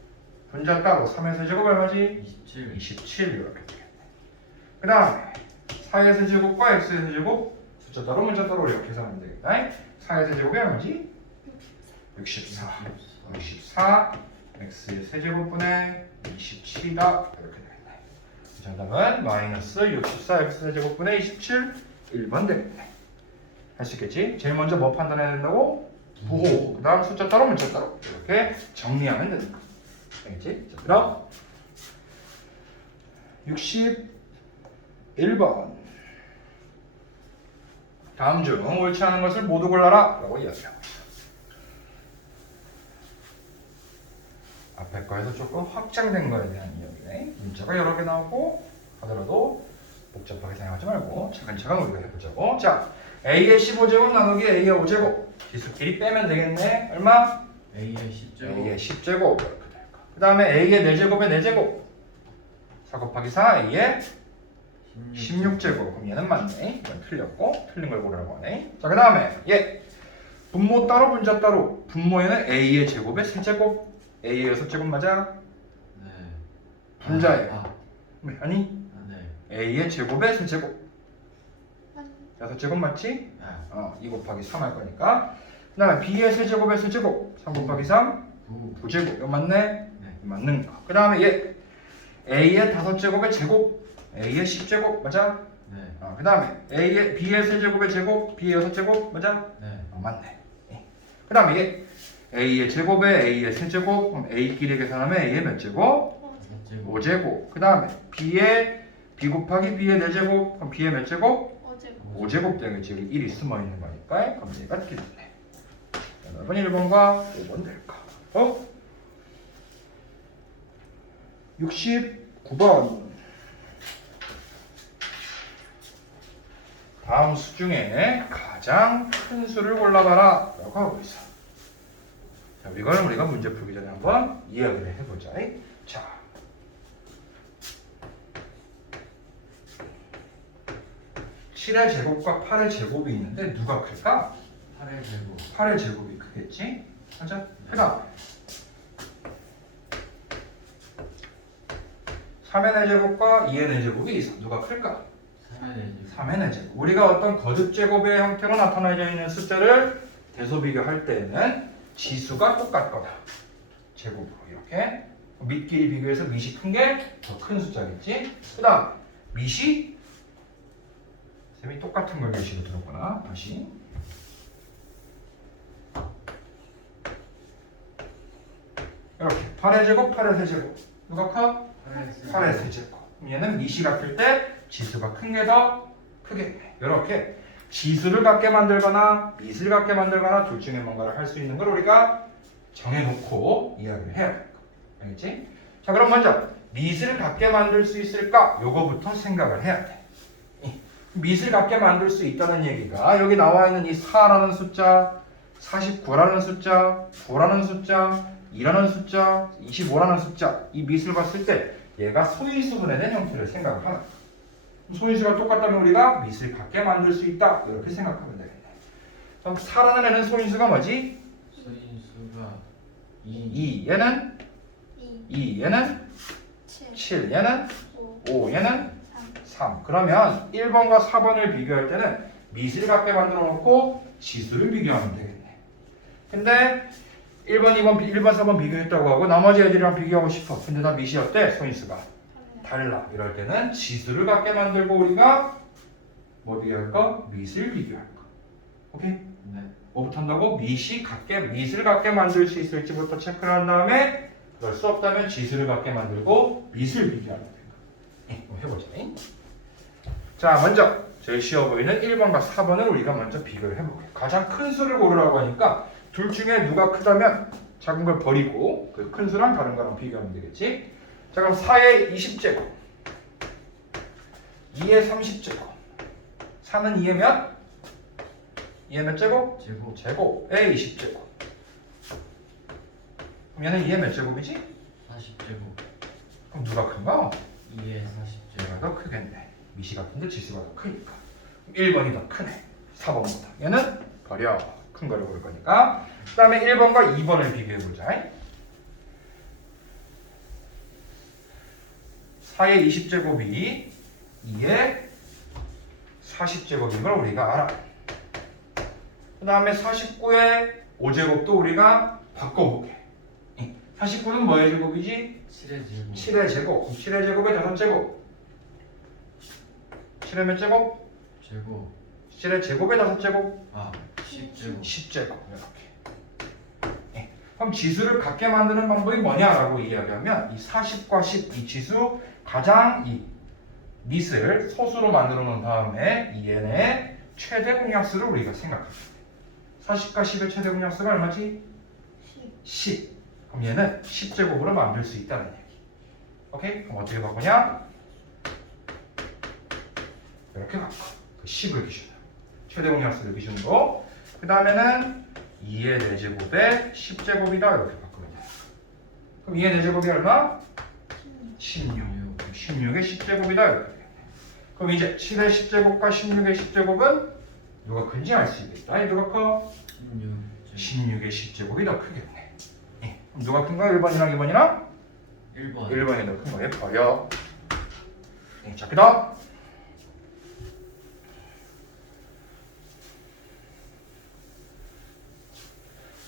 분자 따로 3의 세제곱 얼마지? 27 이렇게 되겠네. 그 다음에 4의 세제곱과 x의 세제곱 숫자 따로 문자 따로 이렇게 계산하면 되겠다. 4의 세제곱이 얼마지? 64 x의 세제곱분의 27이다 이렇게 되겠네. 정답은 마이너스 64 x 세제곱분의 27 1번 되겠네. 할 수 있겠지? 제일 먼저 뭐 판단해야 된다고? 부호. 그 다음 숫자 따로 문자 따로 이렇게 정리하면 된다. 알겠지? 자, 그럼 61번 다음 중 옳지 않은 것을 모두 골라라 라고 이야기하고 있어. 앞에 거에서 조금 확장된 거에 대한 이야기네. 문자가 여러 개 나오고 하더라도 복잡하게 생각하지 말고 차근차근 우리가 해보자고. 자, a의 15제곱 나누기 a의 5제곱 지수끼리 빼면 되겠네. 얼마? A의 10제곱. a의 10제곱 이렇게 될 거. 그 다음에 a의 4제곱의 4제곱 4 곱하기 4 a의 16제곱. 그럼 얘는 맞네. 이건 틀렸고 틀린 걸 고르라고 하네. 자, 그 다음에 얘 분모 따로 분자 따로. 분모에는 a의 제곱의 세제곱 a의 6제곱 맞아? 네. 분자에 네. 아니 a의 제곱의 세제곱 6제곱 맞지? 네. 2 곱하기 3 할 거니까. 그 다음에 b의 세제곱의 세제곱 3 곱하기 3 9제곱. 이거 맞네? 네. 맞는 거. 그 다음에 얘 a의 5제곱의 제곱 a의 10제곱 맞아? 네. 그 다음에 a의 b의 세제곱의 제곱 b의 6제곱 맞아? 네. 맞네. 그 다음에 얘 a의 제곱에 a의 세제곱. 그럼 a끼리 계산하면 a의 몇 제곱? 5제곱. 그 다음에 b의 b 곱하기 b의 4제곱. 그럼 b의 몇 제곱? 5제곱 되겠지. 여기 1이 숨어 있는 거니까. 그럼 얘가 틀렸네. 1번과 5번 될까? 69번 다음 수 중에 가장 큰 수를 골라봐라 라고 하고 있어. 자, 이거는 우리가 문제 풀기 전에 한번 이야기를 해보자. 자, (7의 제곱과 8의 제곱이 있는데 누가 클까? 8의 제곱. 8의 제곱이 크겠지? 맞아? 그 다음 3의 제곱과 2의 제곱이 있어. 누가 클까? 3의 제곱. 3의 제곱. 우리가 어떤 거듭 제곱의 형태로 나타나져 있는 숫자를 대소 비교할 때에는 지수가 똑같거나 제곱으로 이렇게 밑끼리 비교해서 밑이 큰 게 더 큰 숫자겠지? 그 다음 밑이 쌤이 똑같은 걸 예시로 들었구나. 다시 이렇게 8의 제곱, 8의 세제곱 누가 커? 8의 세제곱. 얘는 밑이 같을 때 지수가 큰 게 더 크겠네. 이렇게 지수를 같게 만들거나 밑을 같게 만들거나 둘 중에 뭔가를 할 수 있는 걸 우리가 정해놓고 이야기를 해야 될 거. 알겠지? 자, 그럼 먼저 밑을 같게 만들 수 있을까? 요거부터 생각을 해야 돼. 밑을 같게 만들 수 있다는 얘기가 여기 나와 있는 이 4라는 숫자, 49라는 숫자, 9라는 숫자, 2라는 숫자, 25라는 숫자, 이 밑을 봤을 때 얘가 소인수 분해된 형태를 생각을 하는 거야. 소인수가 똑같다면 우리가 밑을 같게 만들 수 있다 이렇게 생각하면 되겠네. 그럼 4라는 애는 소인수가 뭐지? 소인수가 2. 얘는 2. 얘는 7. 얘는 5. 얘는 3. 그러면 1번과 4번을 비교할 때는 밑을 같게 만들어 놓고 지수를 비교하면 되겠네. 근데 1번, 4번 비교했다고 하고 나머지 애들이랑 비교하고 싶어. 근데 나 밑이 어때? 소인수가 달라. 이럴 때는 지수를 같게 만들고 우리가 뭐 비교할까? 밑을 비교할까. 오케이? 네. 뭐부터 한다고? 밑을 같게 만들 수 있을지부터 체크를 한 다음에 그럴 수 없다면 지수를 같게 만들고 밑을 비교하는 거예요. 한번 해보자. 자, 먼저 제일 쉬워 보이는 1번과 4번을 우리가 먼저 비교를 해볼게요. 가장 큰 수를 고르라고 하니까 둘 중에 누가 크다면 작은 걸 버리고 그 큰 수랑 다른 거랑 비교하면 되겠지. 자, 그럼 4의 20제곱, 2의 30제곱, 4는 2의 몇? 2의 몇 제곱? 제곱. 제곱의 20제곱. 그럼 얘는 2의 몇 제곱이지? 40제곱. 그럼 누가 큰가? 2의 40제곱. 얘가 더 크겠네. 미시 같은데 지수가 더 크니까. 1번이 더 크네. 4번보다. 얘는 버려. 큰 거를 고를 거니까. 그 다음에 1번과 2번을 비교해보자. 4의 20제곱이 2의 40제곱인 걸 우리가 알아. 그 다음에 49의 5제곱도 우리가 바꿔볼게. 49는 뭐의 제곱이지? 7의 제곱. 7의 제곱. 7의 제곱의 5제곱. 7의 몇 제곱? 제곱. 7의 제곱의 5제곱. 아, 10제곱. 10제곱. 이렇게. 그럼 지수를 같게 만드는 방법이 뭐냐라고 이야기하면 이 40과 10 이 지수 가장 이 밑을 소수로 만들어 놓은 다음에 이 얘네의 최대 공약수를 우리가 생각합니다. 40과 10의 최대 공약수가 얼마지? 10. 그럼 얘는 10제곱으로 만들 수 있다는 얘기. 오케이? 그럼 어떻게 바꾸냐? 이렇게 바꿔. 그 10을 기준으로. 최대 공약수를 기준으로. 그 다음에는 2의 4제곱에 10제곱이다. 이렇게 바꾸면 돼. 그럼 2의 4제곱이 얼마? 16. 16의 10제곱이다. 이렇게. 그럼 이제 7의 10제곱과 16의 10제곱은 누가 큰지 알 수 있겠다. 아니 누가 커? 16의 10제곱이 더 크겠네. 그럼 누가 큰가? 1번이랑 2번이랑? 1번. 1번이 더 큰 거에 버려. 자, 그 다음.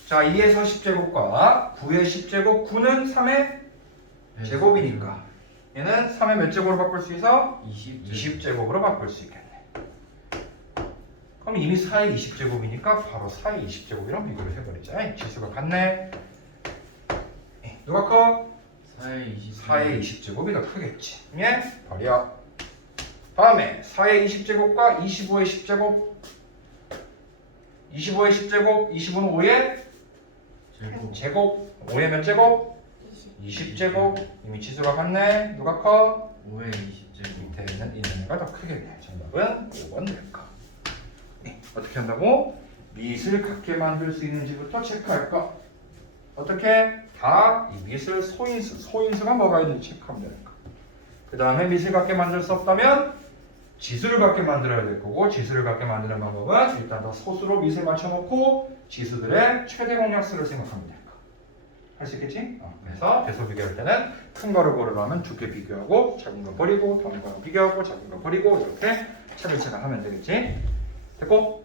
자, 2에서 10제곱과 9의 10제곱, 9는 3의 제곱이니까 얘는 3의 몇 제곱으로 바꿀 수 있어? 20제곱으로 바꿀 수 있겠네. 그럼 이미 4의 20제곱이니까 바로 4의 20제곱이랑 비교를 해버리자. 지수가 같네. 누가 커? 4의 20제곱이 더 크겠지. 예? 버려. 다음에 4의 20제곱과 25의 10제곱, 25의 10제곱, 25는 5의 제곱, 5의 몇 제곱? 20제곱. 이미 지수가 같네. 누가 커? 5의 20제곱. 밑에 있는 애가 더 크겠네. 정답은 5번 될 거. 어떻게 한다고? 밑을 같게 만들 수 있는지부터 체크할 거. 어떻게? 다 이 밑을 소인수가 뭐가 있는지 체크하면 되는 거. 그 다음에 밑을 같게 만들 수 없다면 지수를 같게 만들어야 될 거고, 지수를 같게 만드는 방법은 일단 다 소수로 밑을 맞춰놓고 지수들의 최대 공약수를 생각하면 될 거. 할 수 있겠지? 그래서 배수 비교할 때는 큰 거를 고르려면 두께 비교하고 작은 거 버리고 다른 거랑 비교하고 작은 거 버리고 이렇게 차근차근 하면 되겠지? 됐고?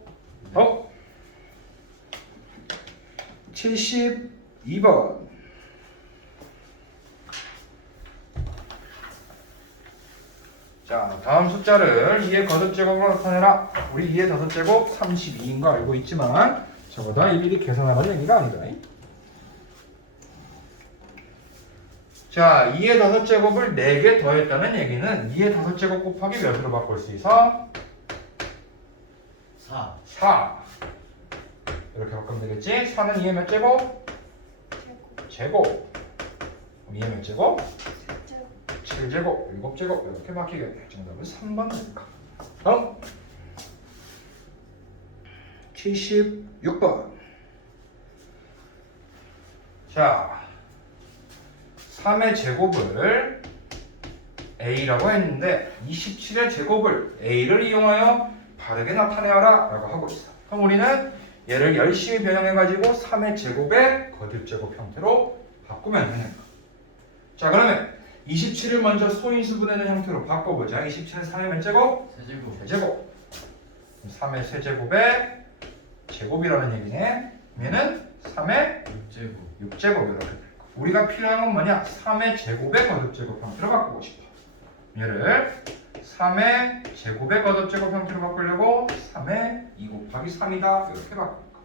72번. 자, 다음 숫자를 2의 거듭제곱으로 나타내라. 우리 2의 다섯제곱 32인 거 알고 있지만 저보다 일일이 계산하라는 얘기가 아니다. 자, 2의 다섯제곱을 4개 더했다는 얘기는 2의 다섯제곱 곱하기 몇으로 바꿀 수 있어? 4. 이렇게 바꾸면 되겠지? 4는 2의 몇 제곱? 제곱. 그럼 2의 몇 제곱? 7제곱, 7제곱 이렇게 바뀌겠네. 정답은 3번 될까? 다음 76번. 자, 3의 제곱을 A라고 했는데 27의 제곱을 A를 이용하여 바르게 나타내라 라고 하고 있어. 그럼 우리는 얘를 열심히 변형해가지고 3의 제곱의 거듭제곱 형태로 바꾸면 되는 거야. 자, 그러면 27을 먼저 소인수분해된 형태로 바꿔보자. 27은 3의 몇 제곱? 세제곱. 3의 세제곱의 제곱이라는 얘기네. 얘는 3의 6제곱 이렇게 될 거. 우리가 필요한 건 뭐냐? 3의 제곱의 거듭제곱 형태로 바꾸고 싶어. 얘를 3의 제곱의 거듭제곱 형태로 바꾸려고 3의 2 곱하기 3이다 이렇게 바꿀 거.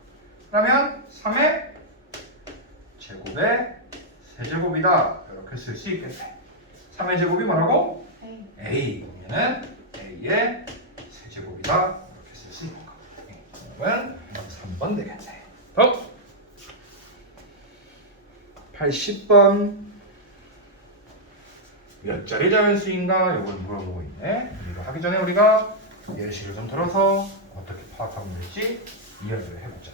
그러면 3의 제곱의 세제곱이다. 이렇게 쓸 수 있겠네. 3의 제곱이 뭐라고? A. A. 그러면은 A의 세제곱이다. 이렇게 쓸 수 있는 거. 그러면 3번 되겠네. 다음 80번 몇 자리 자연수인가 이걸 물어보고 있네. 이거 하기 전에 우리가 예시를 좀 들어서 어떻게 파악하면 될지 이야기를 해보자.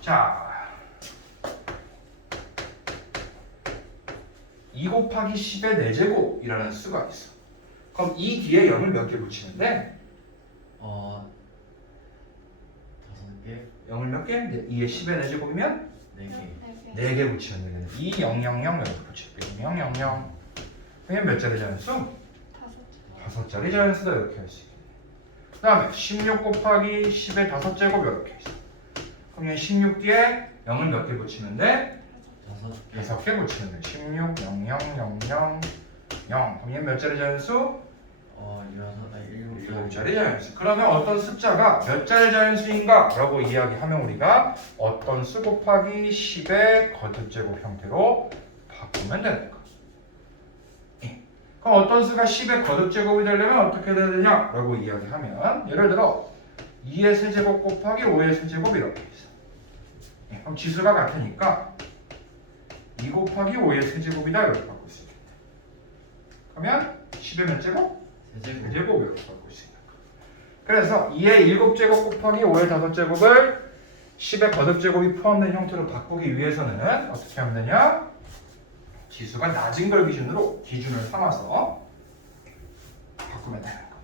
자, 2 곱하기 10의 4제곱이라는 수가 있어. 그럼 이 뒤에 0을 몇 개 붙이면 돼? 5개, 0을 몇 개? 2의 10의 4제곱이면 4개, 4개 붙이면 되겠네. 2, 0, 0, 0 이렇게 붙일게. 0, 0, 0. 그러면 몇 자리 자연수? 5자리 자연수다 이렇게 할 수 있겠네. 그 다음에 16 곱하기 10의 5제곱 이렇게 있어. 그러면 16 뒤에 0을 몇 개 붙이면 돼? 5개, 6개 붙이면 돼. 16, 0, 0, 0, 0, 0. 그럼 얘는 몇 자리 자연수? 7자리 자연수. 그러면 어떤 숫자가 몇 자리 자연수인가? 라고 이야기하면 우리가 어떤 수 곱하기 10의 거듭제곱 형태로 바꾸면 되는 거. 그럼 어떤 수가 10의 거듭제곱이 되려면 어떻게 해야 되냐? 라고 이야기하면 예를 들어 2의 세제곱 곱하기 5의 세제곱 이렇게 있어. 그럼 지수가 같으니까 2 곱하기 5의 세제곱이다 이렇게 바꿀 수 있겠다. 그러면 10의 몇 제곱? 세제곱, 세제곱 이렇게 바꿀 수 있는 거. 그래서 2의 7제곱 곱하기 5의 5제곱을 10의 거듭제곱이 포함된 형태로 바꾸기 위해서는 어떻게 하면 되냐? 지수가 낮은 걸 기준을 삼아서 바꾸면 되는 거.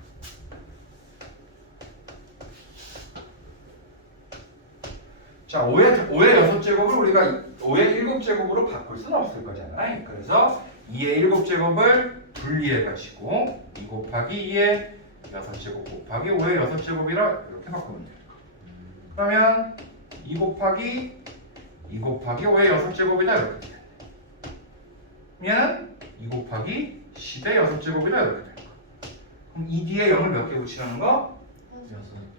자, 5의 6제곱을 우리가 5의 7제곱으로 바꿀 수는 없을 거잖아요. 그래서 2의 7제곱을 분리해가지고 2 곱하기 2의 6제곱 곱하기 5의 6제곱이라 이렇게 바꾸면 돼요. 그러면 2 곱하기 5의 6제곱이다 이렇게 돼요. 얘는 2 곱하기 10의 6제곱이다 이렇게 되는 거. 그럼 이 뒤에 0을 몇 개 붙이라는 거?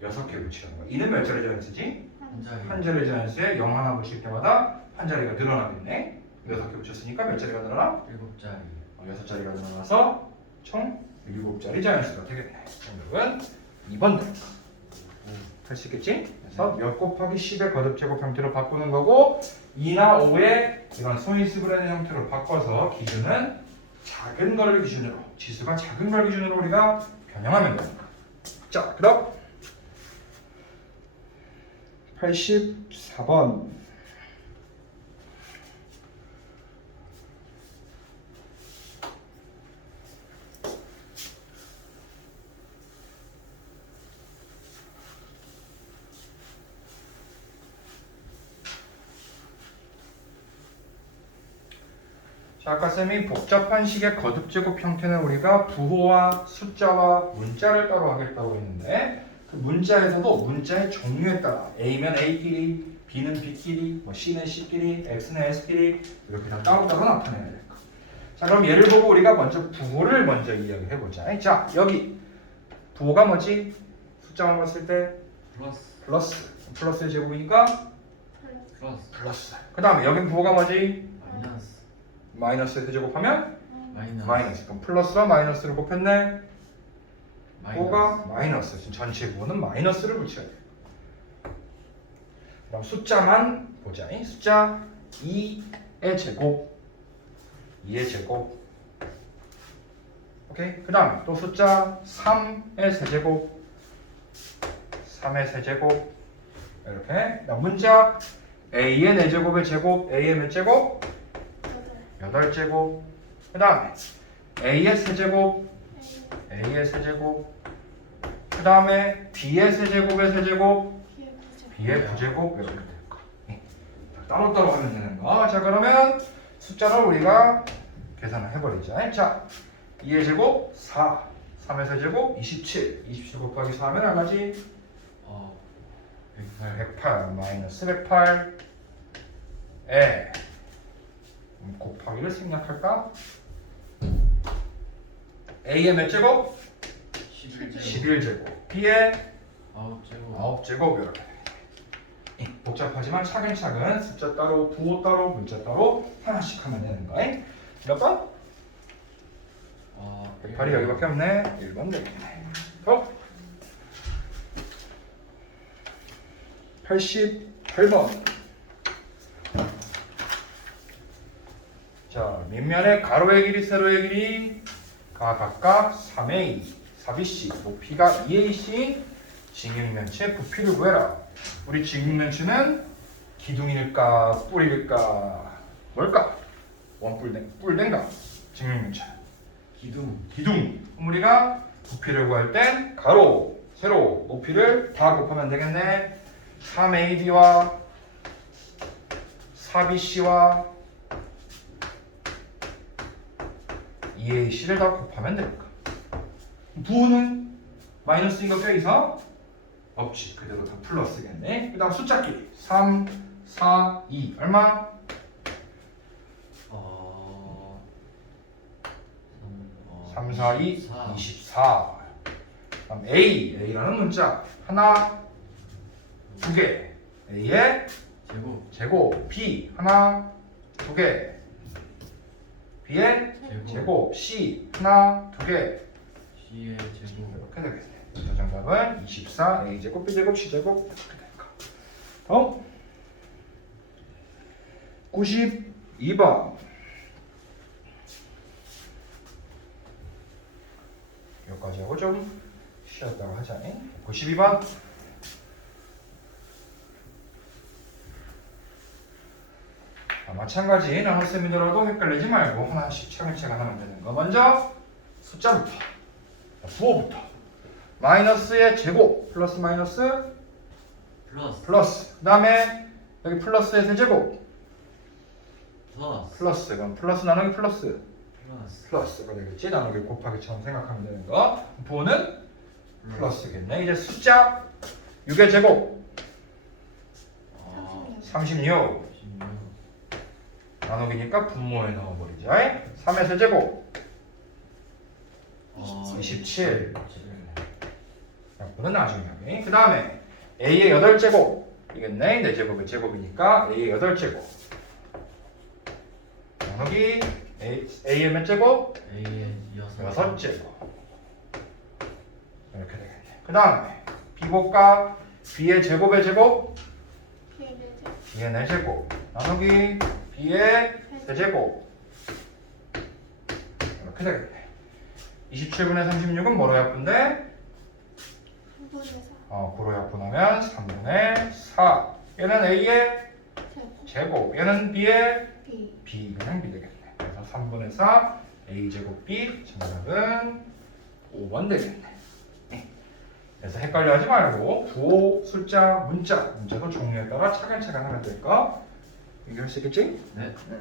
6개 붙이라는 거. 이는 몇 자리 자연수지? 한 자리 자연수에 0 하나 붙일 때마다 한 자리가 늘어나겠네. 6개 붙였으니까 몇 자리가 늘어나? 7자리, 6자리가 늘어나서 총 7자리 자연수가 되겠네. 정답은 2번 됩니다. 할 수 있겠지? 그래서 몇 곱하기 10의 거듭제곱 형태로 바꾸는 거고 2나 5의 이런 소인수분해 형태로 바꿔서 기준은 작은 거를 기준으로 지수가 작은 걸 기준으로 우리가 변형하면 됩니다. 자, 그럼 84번 자, 아까 쌤이 복잡한 식의 거듭제곱 형태는 우리가 부호와 숫자와 문자를 따로 하겠다고 했는데 그 문자에서도 문자의 종류에 따라 A면 A끼리, B는 B끼리, 뭐 C는 C끼리, X는 S끼리 이렇게 다 따로따로 나타내야 될 거. 자, 그럼 얘를 보고 우리가 먼저 부호를 먼저 이야기해보자. 자, 여기 부호가 뭐지? 숫자만 봤을 때 플러스. 플러스의 제곱이니까 플러스. 그 다음에 여긴 부호가 뭐지? 마이너스의 세제곱하면 마이너스. 그럼 플러스와 마이너스를 곱했네. 부호가 마이너스. 지금 전체 부호는 마이너스를 붙여야 돼. 그럼 숫자만 보자. 숫자 2의 제곱. 2의 제곱. 오케이. 그 다음에 또 숫자 3의 세제곱. 3의 세제곱. 이렇게. 문자 A의 4제곱의 제곱. A의 몇 제곱? 8제곱. 그 다음에 A의 세제곱. A의 세제곱. 그 다음에 B의 세제곱의 세제곱. B의 9제곱 이렇게 될 거. 따로따로 하면 되는 거. 자, 그러면 숫자를 우리가 계산을 해버리자. 자, 2의 제곱 4, 3의 세제곱 27. 27 곱하기 4 하면 얼마지? 108 마이너스 108에 곱하기를 생략할까? A의 몇 제곱? 11제곱 11제곱. B의 9제곱 9제곱 이렇게. 복잡하지만 차근차근 숫자 따로, 부호 따로, 문자 따로 하나씩 하면 되는 거야. 몇 번? 108이 여기밖에 없네. 1번 되겠네. 88번. 자, 밑면의 가로의 길이, 세로의 길이가 각각 3a, 4bc, 높이가 2ac, 직육면체 부피를 구해라. 우리 직육면체는 기둥일까, 뿔일까, 뭘까? 뿔된가? 직육면체. 기둥. 그럼 우리가 부피를 구할 땐 가로, 세로, 높이를 다 곱하면 되겠네. 3AB와 4BC와 2AC를 다 곱하면 될까? 부호는 마이너스인 거 껴있어? 없지. 그대로 다 플러스겠네. 그 다음 숫자끼리 3, 4, 2 얼마? 3, 4, 2, 24. 그다음 A라는 문자 하나, 두 개. A의 제곱. B 하나, 두 개. B의 제곱. C 하나, 두 개. C의 제곱 이렇게 되겠네. 자, 정답은 24 A 제곱, B 제곱, C 제곱 이렇게 될까? 92번. 여기까지 하고 좀 쉬었다가 하자. 92번. 마찬가지 나눗셈이더라도 헷갈리지 말고 하나씩 차근차근 하면 되는 거. 먼저 숫자부터, 부호부터. 마이너스의 제곱, 플러스 마이너스 플러스. 그 다음에 여기 플러스의 세제곱 플러스. 그럼 플러스 나누기 플러스가 되겠지. 나누기 곱하기처럼 생각하면 되는 거. 부호는 플러스겠네. 이제 숫자 6의 제곱 36 나누기니까 분모에 넣어버리자. 3의 세제곱 27. 약분은 나중에 하기. 그 다음에 A의 8제곱 이겠네. 4제곱의 제곱이니까 A의 8제곱 나누기 A의 몇 제곱? A의 6제곱 이렇게 되겠네. 그 다음에 B곱과 B의 제곱의 제곱 B의 4제곱 나누기 B의 세제곱 이렇게 되겠네. 27분의 36은 뭐로 약분돼? 고로 약분하면 3분의 4. 얘는 A의 제곱, 얘는 B의 B, 그냥 B 되겠네. 그래서 3분의 4 A 제곱 B 정답은 5번 되겠네. 그래서 헷갈려하지 말고 부호, 숫자, 문자도 종류에 따라 차근차근 하면 될까? 이해할 수 있겠지? 네.